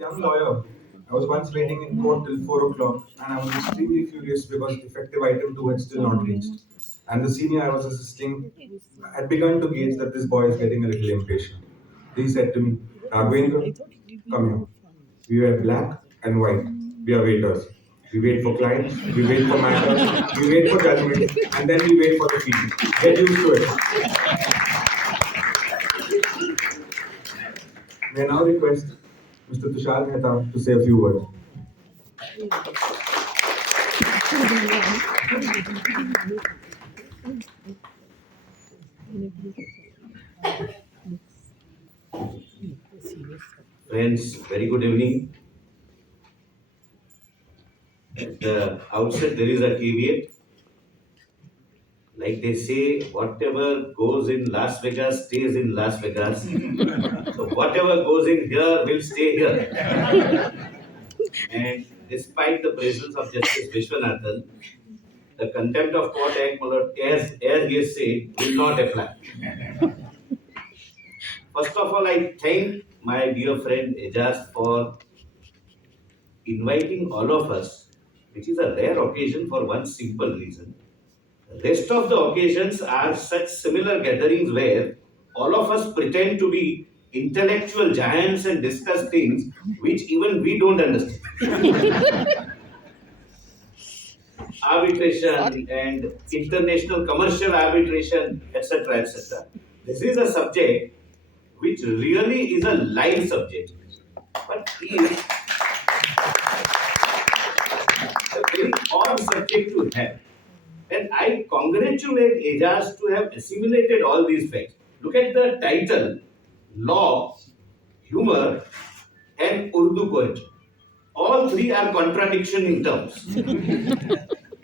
Young lawyer. I was once waiting in court till 4 o'clock and I was extremely furious because effective item 2 had still not reached. And the senior I was assisting had begun to gauge that this boy is getting a little impatient. He said to me, Raghavendra, come here. We wear black and white. We are waiters. We wait for clients, we wait for matters, we wait for judgment, and then we wait for the fee. Get used to it. May I now request Mr. Tushar Mehta to say a few words. Friends, very good evening. At the outset, there is a caveat. Like they say, whatever goes in Las Vegas stays in Las Vegas. So whatever goes in here will stay here. And despite the presence of Justice Vishwanathan, the contempt of court act, as he has said, will not apply. First of all, I thank my dear friend Ejaz for inviting all of us, which is a rare occasion for one simple reason. Rest of the occasions are such similar gatherings where all of us pretend to be intellectual giants and discuss things which even we don't understand. Arbitration and international commercial arbitration, etc., etc. This is a subject which really is a live subject, but is a very odd subject to have. And I congratulate Ejaz to have assimilated all these facts. Look at the title, Law, Humor, and Urdu Poetry. All three are contradiction in terms.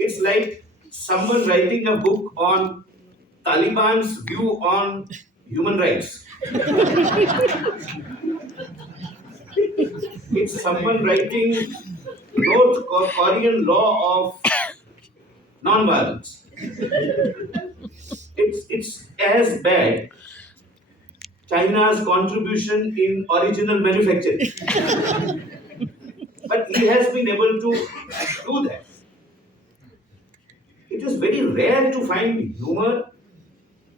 It's like someone writing a book on Taliban's view on human rights. It's someone writing North Korean law of non-violence. It's as bad China's contribution in original manufacturing. But he has been able to do that. It is very rare to find humor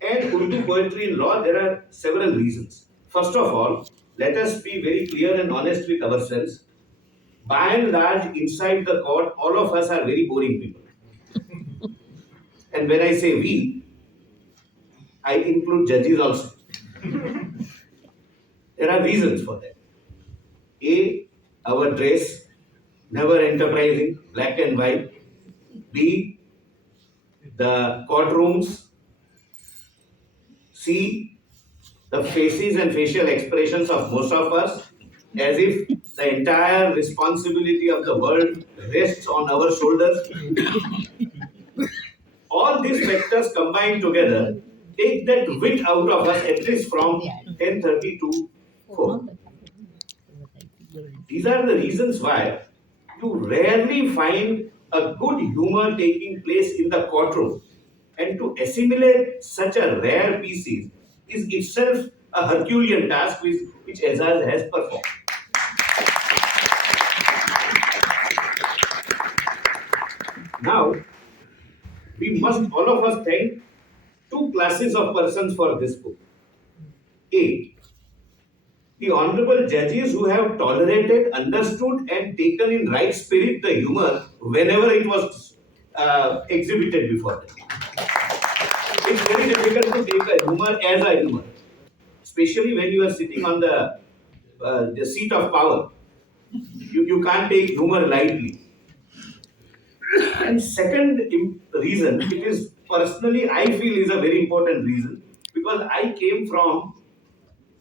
and Urdu poetry in law. There are several reasons. First of all, let us be very clear and honest with ourselves. By and large, inside the court, all of us are very boring people. And when I say we, I include judges also. There are reasons for that. A, our dress, never enterprising, black and white. B, the courtrooms. C, the faces and facial expressions of most of us, as if the entire responsibility of the world rests on our shoulders. All these factors combined together take that wit out of us at least from 10:30 to 4. These are the reasons why you rarely find a good humor taking place in the courtroom. And to assimilate such a rare species is itself a Herculean task which Azaz has performed. Now, we must all of us thank two classes of persons for this book. A, the honorable judges who have tolerated, understood, and taken in right spirit the humor whenever it was exhibited before them. It's very difficult to take a humor as a humor, especially when you are sitting on the seat of power. You can't take humor lightly. And second reason, it is personally I feel is a very important reason, because I came from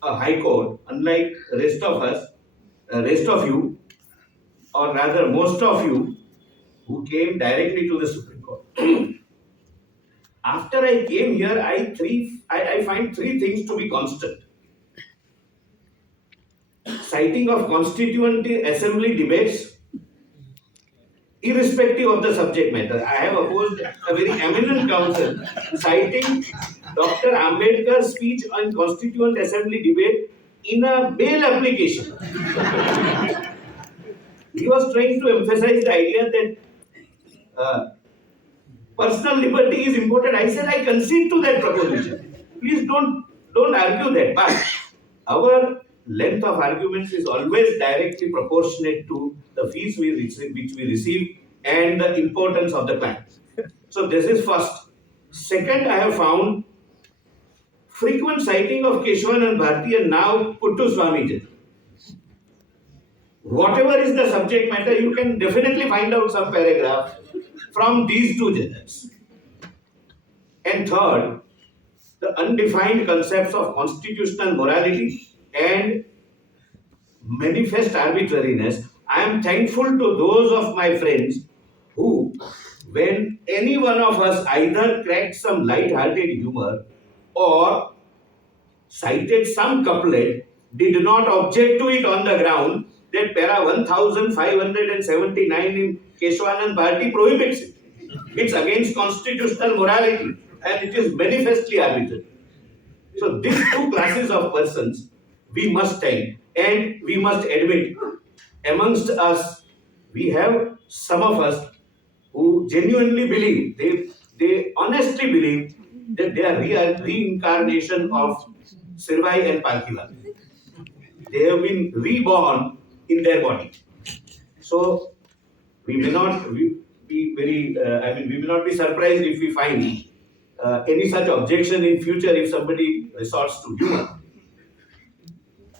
a high court, unlike rest of us, rest of you, or rather most of you, who came directly to the Supreme Court. After I came here, I find three things to be constant. Citing of Constituent Assembly debates, irrespective of the subject matter. I have opposed a very eminent counsel citing Dr. Ambedkar's speech on Constituent Assembly debate in a bail application. he was trying to emphasize the idea that uh, personal liberty is important. I said I concede to that proposition. Please don't argue that. But our length of arguments is always directly proportionate to the fees which we receive and the importance of the client. So this is first. Second, I have found frequent citing of Keshwan and Bharti and now Puttu Swamiji. Whatever is the subject matter, you can definitely find out some paragraph from these two judges. And third, the undefined concepts of constitutional morality and manifest arbitrariness. I am thankful to those of my friends who, when any one of us either cracked some light-hearted humor or cited some couplet, did not object to it on the ground that para 1579 in Keshwanand Bharti prohibits it. It's against constitutional morality and it is manifestly arbitrary. So these two classes of persons we must thank and we must admit amongst us we have some of us who genuinely believe, they honestly believe that they are reincarnation of Sirvai and Palkiva. They have been reborn in their body. So we may not be very, we may not be surprised if we find any such objection in future if somebody resorts to humor.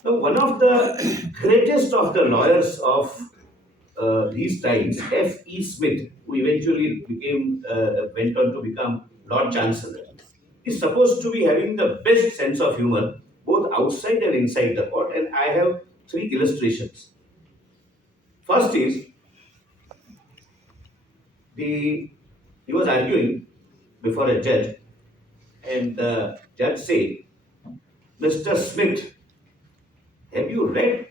So one of the greatest of the lawyers of these times, F.E. Smith, who eventually went on to become Lord Chancellor, is supposed to be having the best sense of humor both outside and inside the court. And I have three illustrations. First is he was arguing before a judge, and the judge said, "Mr. Smith, have you read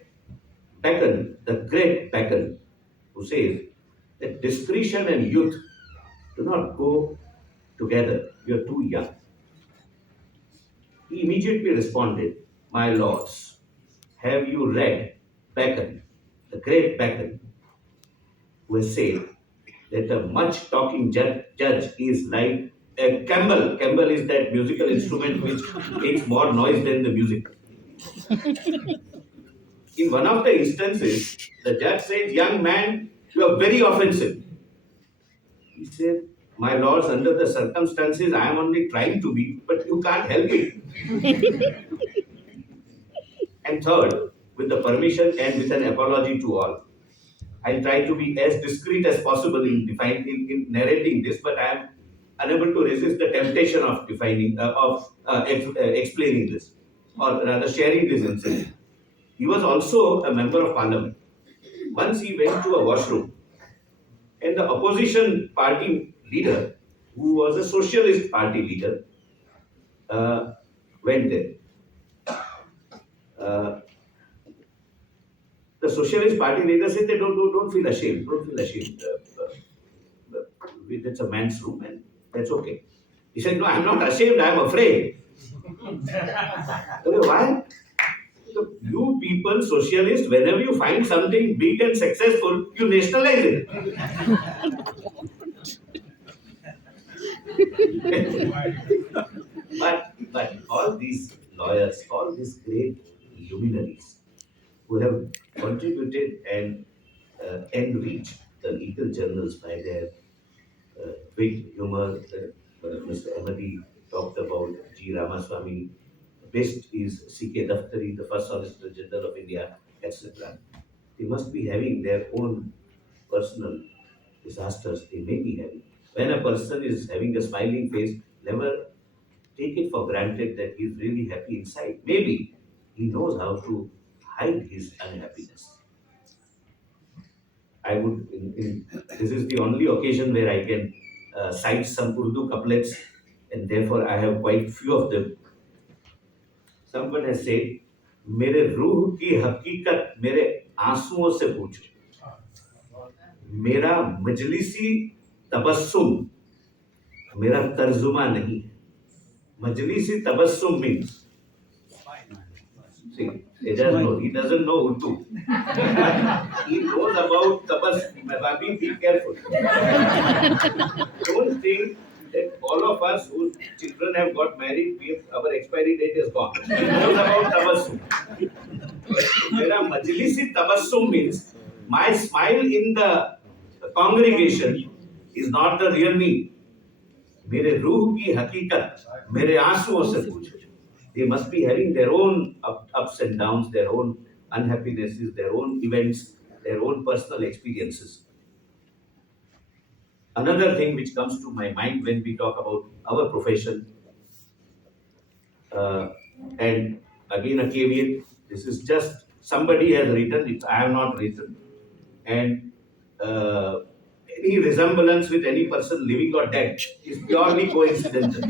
Bacon, the great Bacon, who says that discretion and youth do not go together. You are too young." He immediately responded, "My lords, have you read Bacon, the great Bacon, who has said that a much talking judge is like a Campbell. Campbell is that musical instrument which makes more noise than the music." In one of the instances, the judge said, "Young man, you are very offensive." He said, "My lords, under the circumstances, I am only trying to be, but you can't help it." And third, with the permission and with an apology to all, I'll try to be as discreet as possible in narrating this, but I am unable to resist the temptation of explaining this, or rather sharing this incident. He was also a member of parliament. Once he went to a washroom, and the opposition party leader, who was a socialist party leader, went there. Uh, the socialist party leader said, "They don't feel ashamed. Don't feel ashamed. It's a man's room, and that's okay." He said, "No, I'm not ashamed. I'm afraid." Okay, why? So you people, socialists, whenever you find something big and successful, you nationalize it. but all these lawyers, all these great luminaries who have contributed and enriched the legal journals by their wit, humor. Mr. Ahmadi talked about G. Ramaswamy. Best is C.K. Daftari, the first Solicitor General of India, etc. They must be having their own personal disasters. They may be having. When a person is having a smiling face, never take it for granted that he's really happy inside. Maybe he knows how to hide his unhappiness. This is the only occasion where I can cite some Urdu couplets, and therefore I have quite few of them. Someone has said, "मेरे रूह की हकीकत मेरे आंसुओं से पूछो, मेरा मजलिसी तबस्सुम मेरा तर्जुमा नहीं है." Majlisi tabassum means, see, he doesn't know Urdu. He knows about Babi, be careful. Don't think that all of us whose children have got married, our expiry date is gone. It was about tabassum. Mera majlisi tabassum means my smile in the congregation is not the real me. मेरे रूह की हकीकत मेरे आंसुओं से पूछो. They must be having their own ups and downs, their own unhappinesses, their own events, their own personal experiences. Another thing which comes to my mind when we talk about our profession, uh, and again a caveat, this is just somebody has written it, I have not written. And any resemblance with any person living or dead is purely coincidental.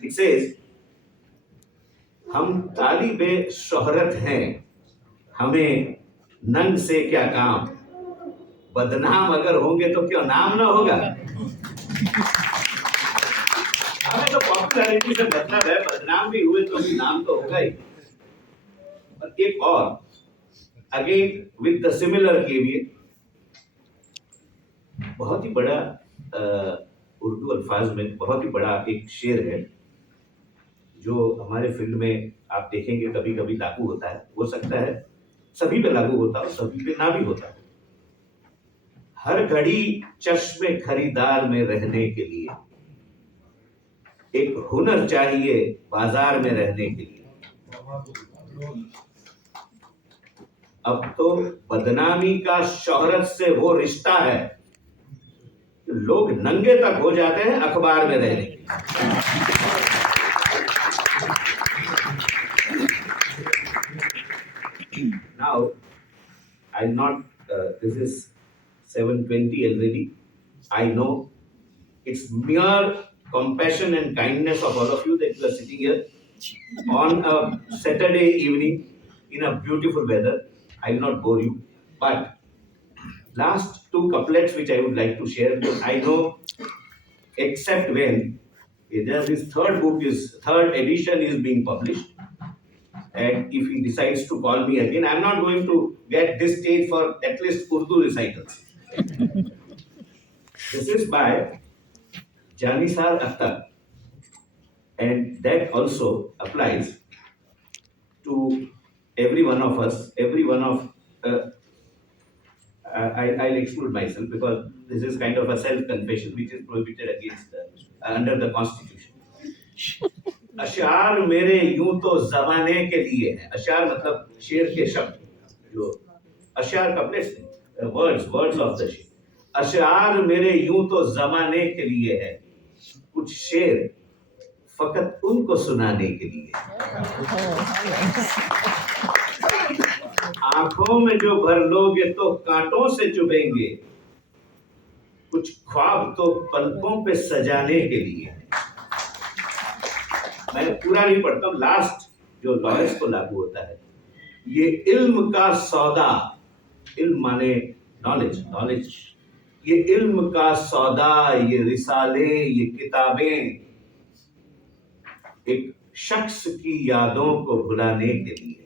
It says, हम तालिबे शोहरत हैं, हमें नंग से क्या काम, बदनाम अगर होंगे तो क्यों नाम ना होगा. हमें तो पॉपुलैरिटी से मतलब है, बदनाम भी हुए तो भी नाम तो होगा ही. और एक और, again with the similar caveat, बहुत ही बड़ा उर्दू अल्फाज में बहुत ही बड़ा एक शेर है जो हमारे फील्ड में आप देखेंगे कभी कभी लागू होता है. हो सकता है सभी पे लागू होता है, सभी पे ना भी होता है. हर घड़ी चश्मे खरीदार में रहने के लिए एक हुनर चाहिए बाजार में रहने के लिए. अब तो बदनामी का शोहरत से वो रिश्ता है, लोग नंगे तक हो जाते हैं अखबार में रहने के लिए. Now, I'll not, this is 7:20 already. I know it's mere compassion and kindness of all of you that you are sitting here on a Saturday evening in a beautiful weather. I will not bore you, but last two couplets which I would like to share. I know, except when his third edition is being published, and if he decides to call me again, I'm not going to get this stage for at least Urdu recitals. This is by Janisar Akhtar, and that also applies to every one of us, every one of I'll exclude myself because this is kind of a self-confession which is prohibited against under the constitution. अशार मेरे यूं तो जमाने के लिए है. अशार मतलब शेर के शब्द, जो अशार कपलेट्स नहीं, वर्ड्स ऑफ द शेर. अशार मेरे यूं तो जमाने के लिए है, कुछ शेर फकत उनको सुनाने के लिए. आंखों में जो भर लोगे तो कांटों से चुभेंगे, कुछ ख्वाब तो पलकों पे सजाने के लिए. मैं पूरा नहीं पढ़ता हूँ, लास्ट जो लॉयर्स को लागू होता है. ये इल्म का सौदा, इल्म माने नॉलेज, ये इल्म का सौदा, ये रिसाले, ये किताबें एक शख्स की यादों को भुलाने के लिए.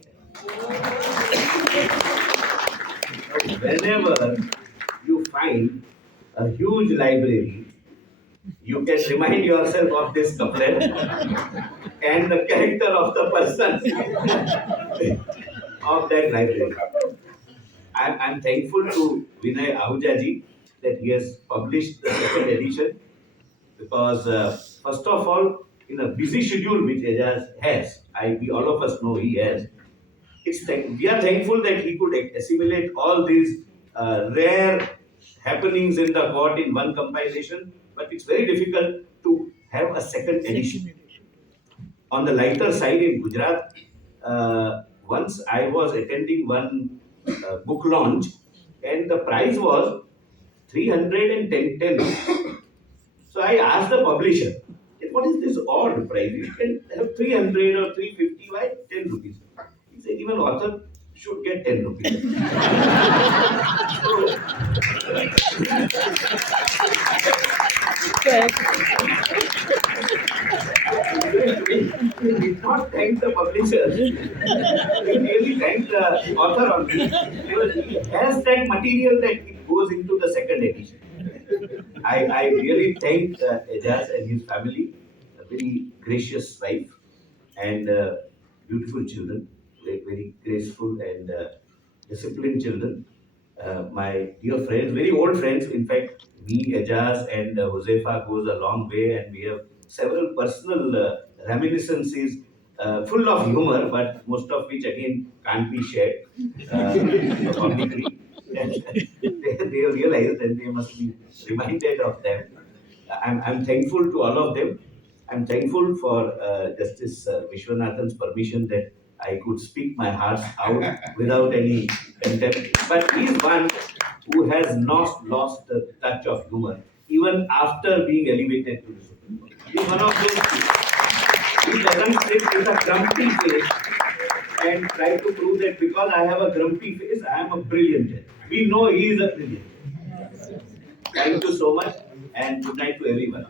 Whenever you find a huge library, you can remind yourself of this couplet and the character of the person of that library. I'm thankful to Vinay Ahuja ji that he has published the second edition because first of all, in a busy schedule which Ejaz has, we all of us know he has, we are thankful that he could assimilate all these rare happenings in the court in one compilation, but it's very difficult to have a second edition. On the lighter side in Gujarat, once I was attending one book launch and the price was 310 rupees. So I asked the publisher, what is this odd price? You can have 300 or 350, why 10 rupees? He said, even author should get 10 rupees. not thank the publishers. He will really thank the author only. Because he has that material that it goes into the second edition. I really thank Ejaz and his family, a very gracious wife and beautiful children, very graceful and disciplined children. My dear friends, very old friends, in fact, me, Ejaz, and Josefa goes a long way, and we have several personal reminiscences full of humor, but most of which again can't be shared publicly. And they realize and they must be reminded of them. I'm thankful to all of them. I'm thankful for Justice Vishwanathan's permission that I could speak my heart out without any contempt. But he's one who has not lost the touch of humor even after being elevated to the Supreme Court. He's one of those people. He doesn't sit with a grumpy face and try to prove that because I have a grumpy face, I am a brilliant judge. We know he is a brilliant. Thank you so much and good night to everyone.